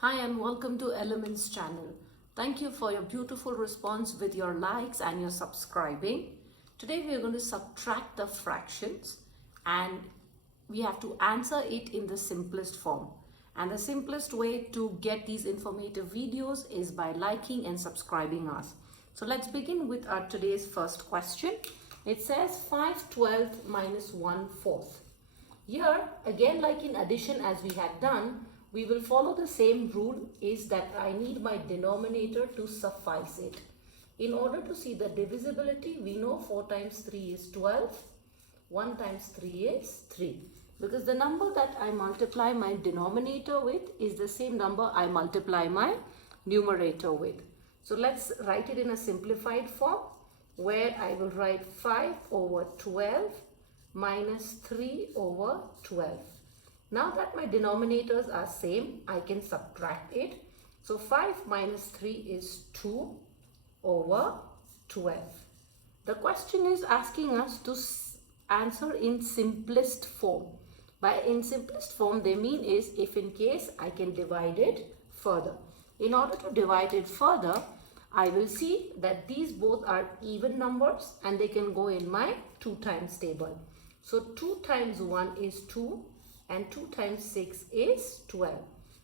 Hi and welcome to Elements channel. Thank you for your beautiful response with your likes and your subscribing. Today we are going to subtract the fractions and we have to answer it in the simplest form. And the simplest way to get these informative videos is by liking and subscribing us. So let's begin with our today's first question. It says 5/12 minus 1/4. Here again, like in addition as we had done, we will follow the same rule, is that I need my denominator to suffice it. In order to see the divisibility, we know 4 times 3 is 12, 1 times 3 is 3. Because the number that I multiply my denominator with is the same number I multiply my numerator with. So let's write it in a simplified form, where I will write 5 over 12 minus 3 over 12. Now that my denominators are same, I can subtract it. So 5 minus 3 is 2 over 12. The question is asking us to answer in simplest form. By in simplest form, they mean is if in case I can divide it further. In order to divide it further, I will see that these both are even numbers and they can go in my 2 times table. So 2 times 1 is 2 and 2 times 6 is 12.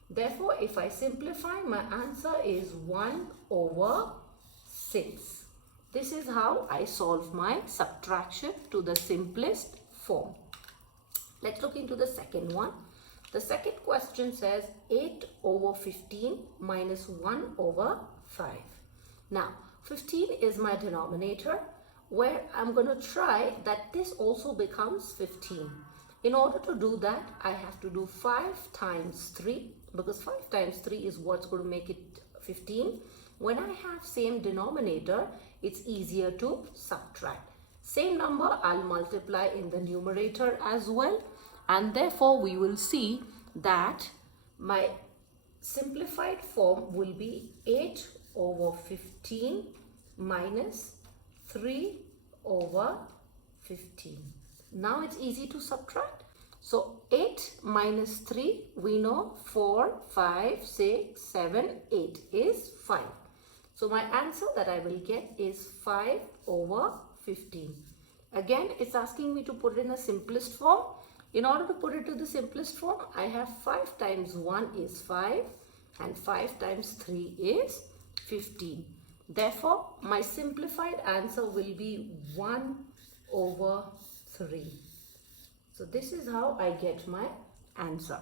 Therefore, if I simplify, my answer is 1 over 6. This is how I solve my subtraction to the simplest form. Let's look into the second one. The second question says 8 over 15 minus 1 over 5. Now, 15 is my denominator, where I'm going to try that this also becomes 15. In order to do that, I have to do 5 times 3, because 5 times 3 is what's going to make it 15. When I have same denominator, it's easier to subtract. Same number I'll multiply in the numerator as well, and therefore we will see that my simplified form will be 8 over 15 minus 3 over 15. Now it's easy to subtract. So 8 minus 3, we know 4, 5, 6, 7, 8 is 5. So my answer that I will get is 5 over 15. Again, it's asking me to put it in the simplest form. In order to put it to the simplest form, I have 5 times 1 is 5 and 5 times 3 is 15. Therefore, my simplified answer will be 1 over 3. So this is how I get my answer.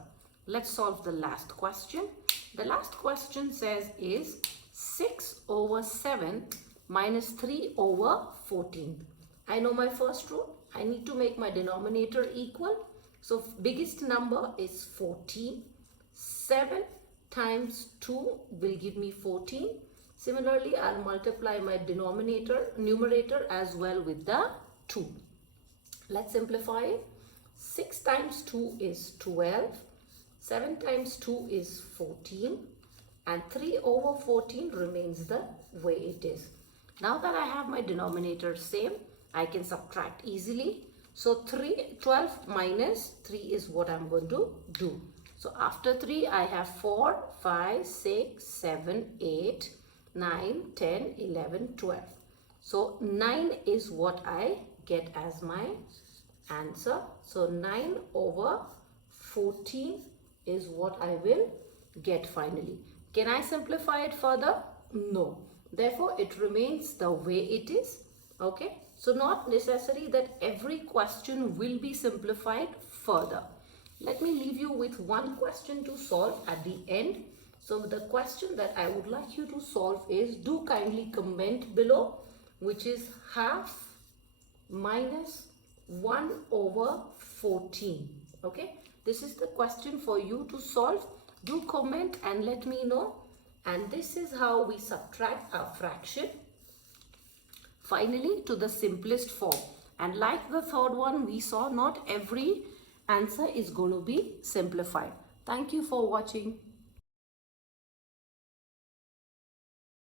Let's solve the last question. The last question says is 6 over 7 minus 3 over 14. I know my first rule. I need to make my denominator equal. So biggest number is 14. 7 times 2 will give me 14. Similarly, I'll multiply my numerator as well with the 2. Let's simplify it. 6 times 2 is 12. 7 times 2 is 14. And 3 over 14 remains the way it is. Now that I have my denominator same, I can subtract easily. So 12 minus 3 is what I'm going to do. So after 3, I have 4, 5, 6, 7, 8, 9, 10, 11, 12. So 9 is what I get as my answer. So 9 over 14 is what I will get finally. Can I simplify it further? No. Therefore, it remains the way it is. Okay. So not necessary that every question will be simplified further. Let me leave you with one question to solve at the end. So the question that I would like you to solve is, do kindly comment below, which is half minus 1 over 14. Okay, this is the question for you to solve. Do comment and let me know. And this is how we subtract our fraction finally to the simplest form. And like the third one, we saw not every answer is going to be simplified. Thank you for watching.